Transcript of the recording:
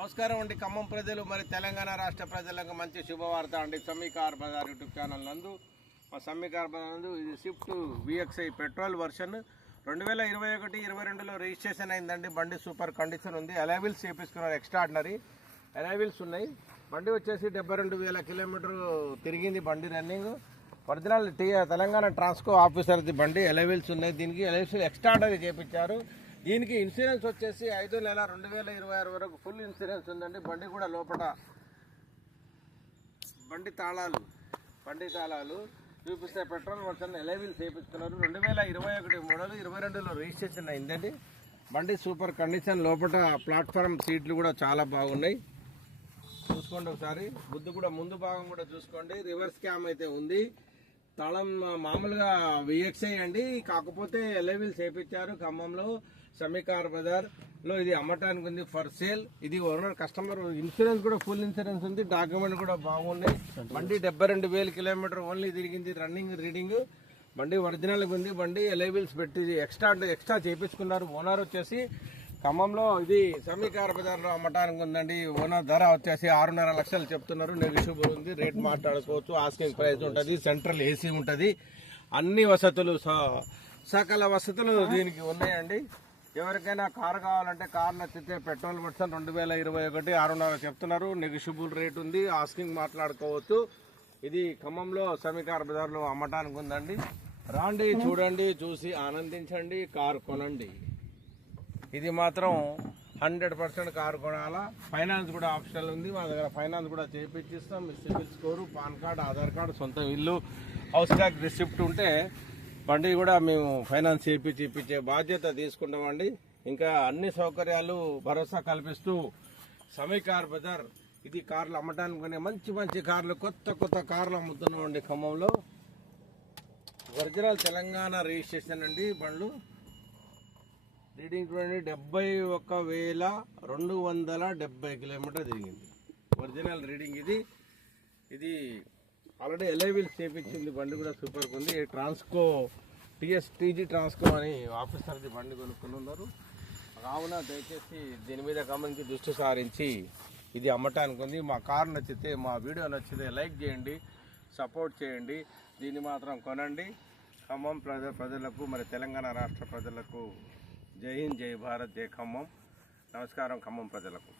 నమస్కారం అండి. ఖమ్మం ప్రజలు మరి తెలంగాణ రాష్ట్ర ప్రజలకు మంచి శుభవార్త అండి. సమ్మీకార్ బజార్ యూట్యూబ్ ఛానల్ నందు మా సమ్మీకార్ బజార్ నందు ఇది స్విఫ్ట్ విఎక్స్ఐ పెట్రోల్ వర్షన్. రెండు వేల ఇరవై ఒకటి ఇరవై రెండులో రిజిస్ట్రేషన్ అయిందండి. బండి సూపర్ కండిషన్ ఉంది. అలైవిల్స్ చేపించుకున్నారు ఎక్స్ట్రాడినరీ అలైవిల్స్ ఉన్నాయి. బండి వచ్చేసి డెబ్బై రెండు వేల కిలోమీటర్ తిరిగింది బండి రన్నింగ్ ఒరిజినల్ తెలంగాణ ట్రాన్స్కో ఆఫీసర్ది బండి అలైవిల్స్ ఉన్నాయి. దీనికి అలైవిల్స్ ఎక్స్ట్రాడినరీ చేపించారు. దీనికి ఇన్సూరెన్స్ వచ్చేసి ఐదు నెల రెండు వేల ఇరవై ఆరు వరకు ఫుల్ ఇన్సూరెన్స్ ఉందండి. బండి కూడా లోపల బండి తాళాలు బండి తాళాలు చూపిస్తే పెట్రోల్ వర్షన్ ఎలవిల్స్ చేయించుకున్నారు రెండు వేల ఇరవై ఒకటి మోడల్ ఇరవై రెండులో రిజిస్ట్రేషన్ అయిందండి. బండి సూపర్ కండిషన్ లోపల ప్లాట్ఫామ్ సీట్లు కూడా చాలా బాగున్నాయి. చూసుకోండి ఒకసారి. బుద్ధి కూడా ముందు భాగం కూడా చూసుకోండి. రివర్స్ క్యామ్ అయితే ఉంది. తళం మామూలుగా విఎక్స్ అండి. కాకపోతే ఎలవిల్ చేపించారు ఖమ్మంలో. సమీకార్ బజార్లో ఇది అమ్మటానికి ఉంది ఫర్ సేల్. ఇది ఓనర్ కస్టమర్ ఇన్సూరెన్స్ కూడా ఫుల్ ఇన్సూరెన్స్ ఉంది. డాక్యుమెంట్ కూడా బాగున్నాయి. బండి డెబ్బై రెండు వేల కిలోమీటర్ ఓన్లీ తిరిగింది. Running reading. బండి ఒరిజినల్ ఉంది. బండి ఎలైబిల్స్ పెట్టి ఎక్స్ట్రా ఎక్స్ట్రా చేపించుకున్నారు. ఓనర్ వచ్చేసి ఖమ్మంలో ఇది సమీకార బజార్లో అమ్మటానికి ఉందండి. ఓనర్ ధర వచ్చేసి ఆరున్నర లక్షలు చెప్తున్నారు. నెగిషియబుల్ ఉంది. రేట్ మాట్లాడుకోవచ్చు. ఆస్కింగ్ ప్రైస్ ఉంటుంది. సెంట్రల్ ఏసీ ఉంటుంది. అన్ని వసతులు స- సకల వసతులు దీనికి ఉన్నాయండి. ఎవరికైనా కారు కావాలంటే కార్ నచ్చితే పెట్రోల్ వర్షన్ రెండు వేల ఇరవై ఒకటి ఆరున్నర చెప్తున్నారు. నెగిషియబుల్ రేట్ ఉంది. ఆస్కింగ్ మాట్లాడుకోవచ్చు. ఇది ఖమ్మంలో సమీకార బజార్లో అమ్మటానికి ఉందండి. రాండి చూడండి చూసి ఆనందించండి కారు కొనండి. ఇది మాత్రం హండ్రెడ్ పర్సెంట్ కారు కొనాలా? ఫైనాన్స్ కూడా ఆప్షనల్ ఉంది. మా దగ్గర ఫైనాన్స్ కూడా చేపించిస్తాం మీ CIBIL score PAN card Aadhaar card సొంత ఇల్లు హౌస్ ట్యాక్స్ రిసిప్ట్ ఉంటే బండి కూడా మేము ఫైనాన్స్ చేపించి ఇప్పించే బాధ్యత తీసుకుంటామండి. ఇంకా అన్ని సౌకర్యాలు భరోసా కల్పిస్తూ సమీకార్ బజార్ ఇది కార్లు అమ్మటానికి మంచి మంచి కార్లు కొత్త కొత్త కార్లు అమ్ముతున్నామండి ఖమ్మంలో. ఒరిజినల్ తెలంగాణ రిజిస్ట్రేషన్ అండి బండ్లు. రీడింగ్ చూడండి డెబ్బై ఒక వేల రెండు వందల డెబ్బై కిలోమీటర్ తిరిగింది. ఒరిజినల్ రీడింగ్ ఇది. ఇది ఆల్రెడీ ఎలైవిల్స్ చేపించింది బండి కూడా సూపర్గా ఉంది. ట్రాన్స్కో టిఎస్ టీజీ ట్రాన్స్కో అని ఆఫీసర్ది బండి కొనుక్కుని ఉన్నారు. కావున దయచేసి దీని మీద గమనించి దృష్టి సారించి ఇది అమ్మటానికి ఉంది. మా కార్ నచ్చితే మా వీడియో నచ్చితే లైక్ చేయండి సపోర్ట్ చేయండి. దీన్ని మాత్రం కొనండి. ఖమ్మం ప్రజ ప్రజలకు మరి తెలంగాణ రాష్ట్ర ప్రజలకు జై హింద్ జై భారత్ జై ఖమ్మం. నమస్కారం ఖమ్మం ప్రజలకు.